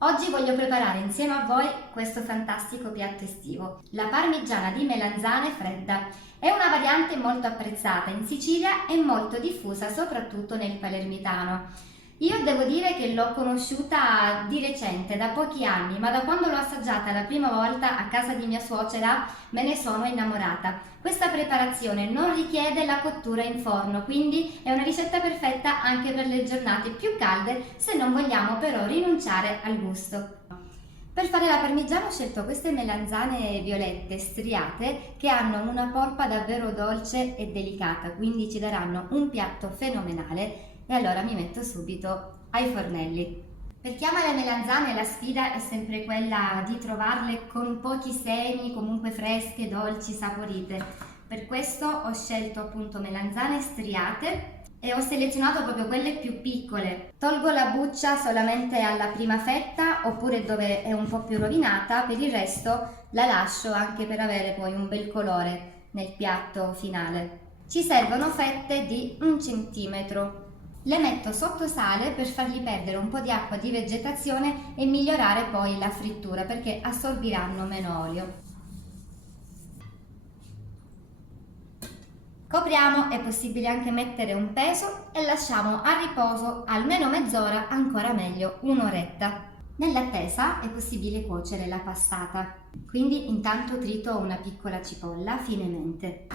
Oggi voglio preparare insieme a voi questo fantastico piatto estivo, la parmigiana di melanzane fredda. È una variante molto apprezzata in Sicilia e molto diffusa soprattutto nel palermitano. Io devo dire che l'ho conosciuta di recente, da pochi anni, ma da quando l'ho assaggiata la prima volta a casa di mia suocera me ne sono innamorata. Questa preparazione non richiede la cottura in forno, quindi è una ricetta perfetta anche per le giornate più calde, se non vogliamo però rinunciare al gusto. Per fare la parmigiana ho scelto queste melanzane violette striate che hanno una polpa davvero dolce e delicata, quindi ci daranno un piatto fenomenale. E allora mi metto subito ai fornelli. Per chi ama le melanzane la sfida è sempre quella di trovarle con pochi semi, comunque fresche, dolci, saporite. Per questo ho scelto appunto melanzane striate e ho selezionato proprio quelle più piccole. Tolgo la buccia solamente alla prima fetta oppure dove è un po' più rovinata, per il resto la lascio anche per avere poi un bel colore nel piatto finale. Ci servono fette di 1 centimetro. Le metto sotto sale per fargli perdere un po' di acqua di vegetazione e migliorare poi la frittura perché assorbiranno meno olio. Copriamo, è possibile anche mettere un peso e lasciamo a riposo almeno mezz'ora, ancora meglio un'oretta. Nell'attesa è possibile cuocere la passata, quindi intanto trito una piccola cipolla finemente.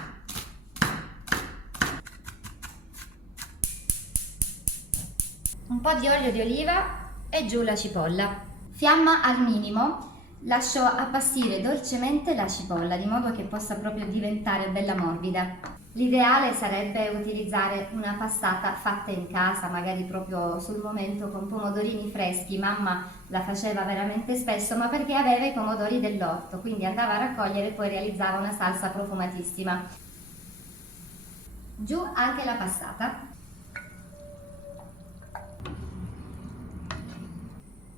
Un po' di olio di oliva e giù la cipolla. Fiamma al minimo, lascio appassire dolcemente la cipolla di modo che possa proprio diventare bella morbida. L'ideale sarebbe utilizzare una passata fatta in casa, magari proprio sul momento con pomodorini freschi. Mamma la faceva veramente spesso, ma perché aveva i pomodori dell'orto, quindi andava a raccogliere e poi realizzava una salsa profumatissima. Giù anche la passata.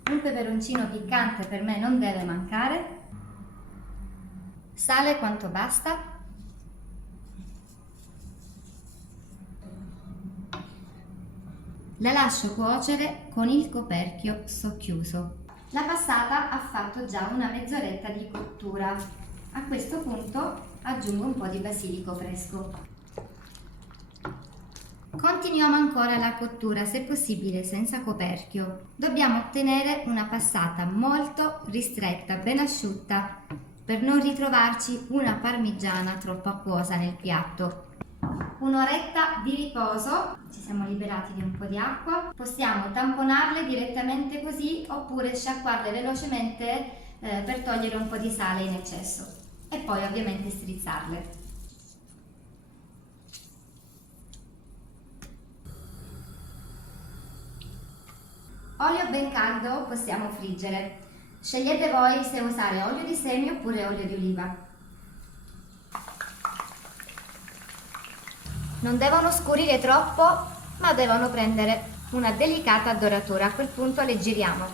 Un peperoncino piccante per me non deve mancare, sale quanto basta, la lascio cuocere con il coperchio socchiuso. La passata ha fatto già una mezz'oretta di cottura. A questo punto aggiungo un po' di basilico fresco. Continuiamo ancora la cottura, se possibile senza coperchio. Dobbiamo ottenere una passata molto ristretta, ben asciutta, per non ritrovarci una parmigiana troppo acquosa nel piatto. Un'oretta di riposo, ci siamo liberati di un po' di acqua, possiamo tamponarle direttamente così oppure sciacquarle velocemente per togliere un po' di sale in eccesso e poi ovviamente strizzarle. Olio ben caldo possiamo friggere. Scegliete voi se usare olio di semi oppure olio di oliva. Non devono scurire troppo, ma devono prendere una delicata doratura. A quel punto le giriamo.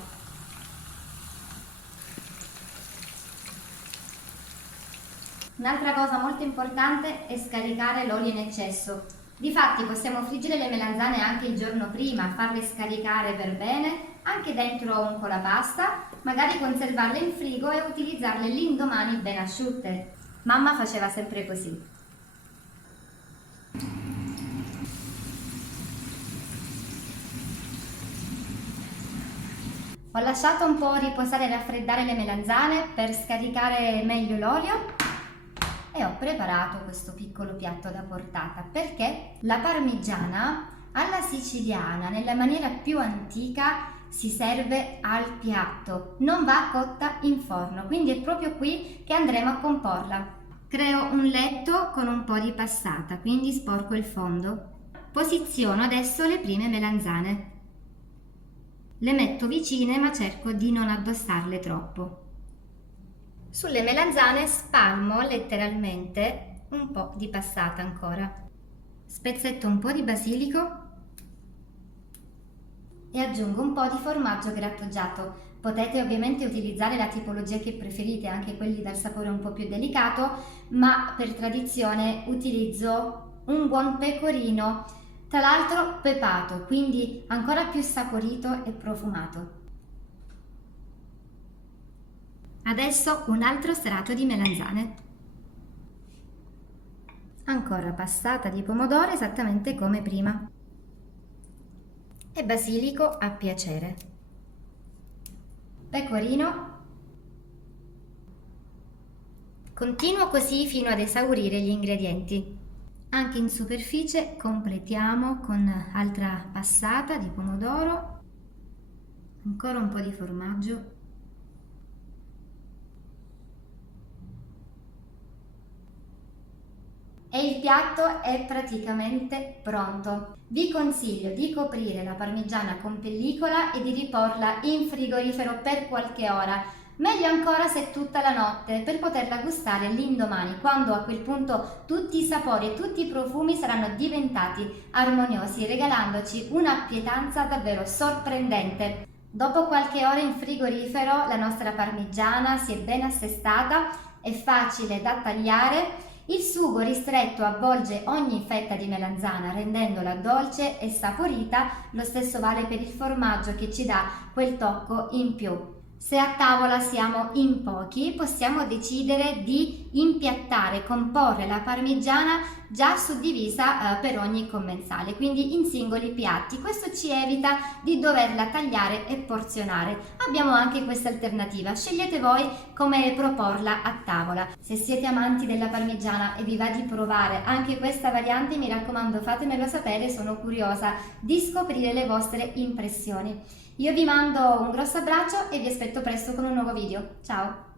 Un'altra cosa molto importante è scaricare l'olio in eccesso. Difatti possiamo friggere le melanzane anche il giorno prima, farle scaricare per bene, anche dentro un colapasta, magari conservarle in frigo e utilizzarle l'indomani ben asciutte. Mamma faceva sempre così. Ho lasciato un po' riposare e raffreddare le melanzane per scaricare meglio l'olio e ho preparato questo piccolo piatto da portata perché la parmigiana alla siciliana, nella maniera più antica, si serve al piatto, non va cotta in forno, quindi è proprio qui che andremo a comporla. Creo un letto con un po' di passata, quindi sporco il fondo. Posiziono adesso le prime melanzane. Le metto vicine ma cerco di non addossarle troppo. Sulle melanzane spalmo letteralmente un po' di passata ancora. Spezzetto un po' di basilico e aggiungo un po' di formaggio grattugiato. Potete ovviamente utilizzare la tipologia che preferite, anche quelli dal sapore un po' più delicato, ma per tradizione utilizzo un buon pecorino, tra l'altro pepato, quindi ancora più saporito e profumato. Adesso un altro strato di melanzane. Ancora passata di pomodoro esattamente come prima. E basilico a piacere. Pecorino. Continuo così fino ad esaurire gli ingredienti. Anche in superficie completiamo con altra passata di pomodoro, ancora un po' di formaggio. E il piatto è praticamente pronto. Vi consiglio di coprire la parmigiana con pellicola e di riporla in frigorifero per qualche ora. Meglio ancora se tutta la notte, per poterla gustare l'indomani, quando a quel punto tutti i sapori e tutti i profumi saranno diventati armoniosi, regalandoci una pietanza davvero sorprendente. Dopo qualche ora in frigorifero la nostra parmigiana si è ben assestata, è facile da tagliare. Il sugo ristretto avvolge ogni fetta di melanzana rendendola dolce e saporita, lo stesso vale per il formaggio che ci dà quel tocco in più. Se a tavola siamo in pochi, possiamo decidere di impiattare, comporre la parmigiana già suddivisa per ogni commensale, quindi in singoli piatti. Questo ci evita di doverla tagliare e porzionare. Abbiamo anche questa alternativa, scegliete voi come proporla a tavola. Se siete amanti della parmigiana e vi va di provare anche questa variante, mi raccomando fatemelo sapere, sono curiosa di scoprire le vostre impressioni. Io vi mando un grosso abbraccio e vi aspetto presto con un nuovo video. Ciao!